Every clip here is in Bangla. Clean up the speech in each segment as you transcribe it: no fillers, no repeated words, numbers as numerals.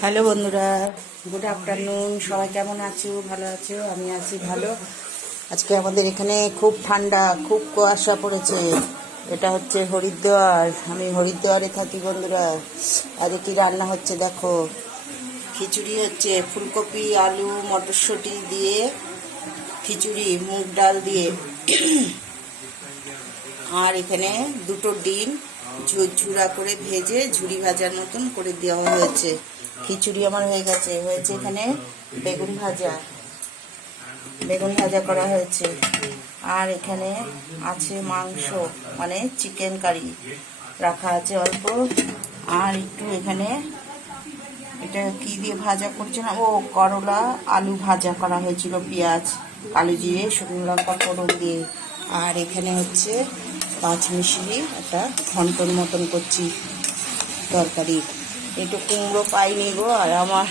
হ্যালো বন্ধুরা, গুড আফটারনুন। সবাই কেমন আছো? ভালো আছো? আমি আছি ভালো। আজকে আমাদের এখানে খুব ঠান্ডা, খুব কুয়াশা পড়েছে। এটা হচ্ছে হরিদ্বার। আমি হরিদ্বারে থাকি বন্ধুরা। আর কি রান্না হচ্ছে দেখো। খিচুড়ি হচ্ছে, ফুলকপি আলু মটরশুঁটি দিয়ে খিচুড়ি, মুগ ডাল দিয়ে। আর এখানে দুটো ডিম ঝুরঝুরা করে ভেজে ঝুরি ভাজার মতন করে দেওয়া হয়েছে। খিচুড়ি আমার হয়ে গেছে। এখানে বেগুন ভাজা করা হয়েছে। আর এখানে আছে মাংস, মানে চিকেন কারি রাখা আছে অল্প। আর একটু এখানে এটা কি দিয়ে ভাজা করছে না, ও করলা আলু ভাজা করা হয়েছিল, পেঁয়াজ কালো জিরে শুকনো লঙ্কা ফোড়ন দিয়ে। আর এখানে হচ্ছে পাঁচমিশালি একটা ঘন্টর মতন করছি তরকারি। একটু কুমড়ো পাইনি গো। আর আমার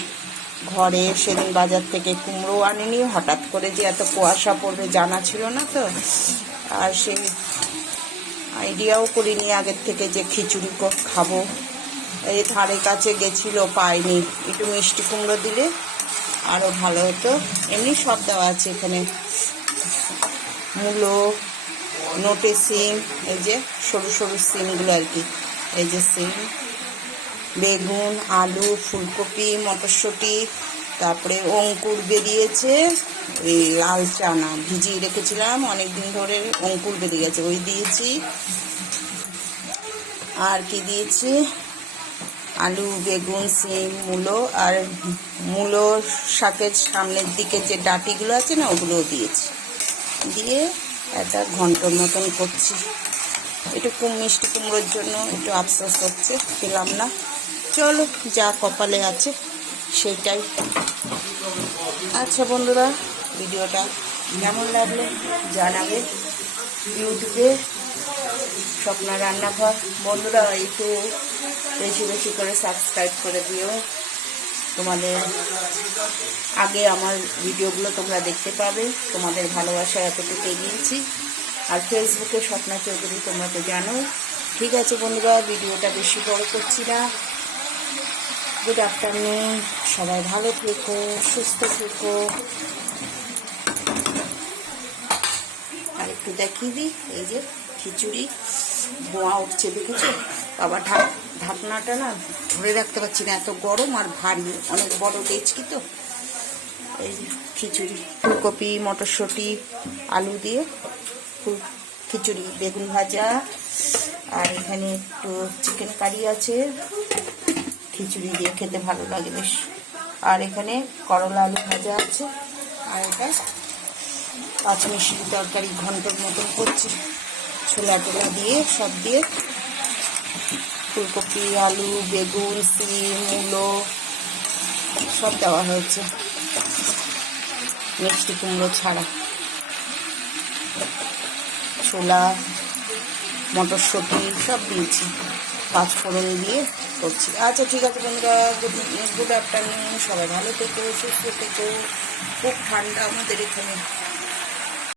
ঘরে সেদিন বাজার থেকে কুমড়ো আনিনি, হঠাৎ করে যে এত কুয়াশা পড়বে জানা ছিল না তো। আর সেই আইডিয়াও করিনি আগের থেকে যে খিচুড়ি খাবো। এই ধারে কাছে গেছিল, পাইনি। একটু মিষ্টি কুমড়ো দিলে আরও ভালো হতো। এমনি সব দেওয়া আছে এখানে, মূলো, নোটে সিম, এই যে সরু সরু সিমগুলো আর কি, এই যে সিম, বেগুন আলু ফুলকপি মটরশুঁটি, তারপরে অঙ্কুর বেরিয়েছে, এই লাল চানা ভিজিয়ে রেখেছিলাম অনেক দিন ধরে, অঙ্কুর বেরিয়ে গেছে, ওই দিয়েছি। আর কি দিয়েছি, আলু বেগুন সিম মূলো, আর মূলো শাকের সামনের দিকে যে ডাঁটিগুলো আছে না, ওগুলোও দিয়েছি। দিয়ে একটা ঘন্টর মতন করছি। একটু মিষ্টি কুমড়োর জন্য একটু আফসোস হচ্ছে, পেলাম না। চলো, যা কপালে আছে সেটাই। আচ্ছা বন্ধুরা, ভিডিওটা কেমন লাগলো জানাবে। ইউটিউবে স্বপ্না রান্নাঘর বন্ধুরা একটু বেশি বেশি করে সাবস্ক্রাইব করে দিও। তোমাদের আগে আমার ভিডিওগুলো তোমরা দেখতে পাবে, তোমাদের ভালোবাসা এতটুকু এগিয়েছি। আর ফেসবুকে স্বপ্না চৌধুরী, তোমরা তো জানো। ঠিক আছে বন্ধুরা, ভিডিওটা বেশি বড় করছি না। গুড আফটারনুন, সবাই ভালো থেকো, সুস্থ থেকো। আর একটু দেখিয়ে দিই, এই যে খিচুড়ি ধোঁয়া উঠছে, দেখেছো? আবার ঢাকনাটা না ধরে রাখতে পারছি না, এত গরম আর ভারী, অনেক বড় ডেচকি তো। এই যে খিচুড়ি, ফুলকপি মটরশুঁটি আলু দিয়ে খিচুড়ি, বেগুন ভাজা, আর এখানে একটু চিকেন কারি আছে, খিচুড়ি দিয়ে খেতে ভালো লাগে বেশ। আর এখানে করলা আলু ভাজা আছে। আর এটা পাঁচমিশালি তরকারি ঘন্টর মতন করছি, ছোলা টোলা দিয়ে সব দিয়ে, ফুলকপি আলু বেগুন সিম মূলো সব দেওয়া হয়েছে, মিষ্টি কুমড়ো ছাড়া। ছোলা মটরশুঁটি সব দিয়েছি, পাঁচফোড়ন দিয়ে করছি। আচ্ছা ঠিক আছে বন্ধুরা, গুড আফটারনুন, সবাই ভালো থেকো, সুস্থ থেকো। খুব ঠান্ডা আমাদের এখানে।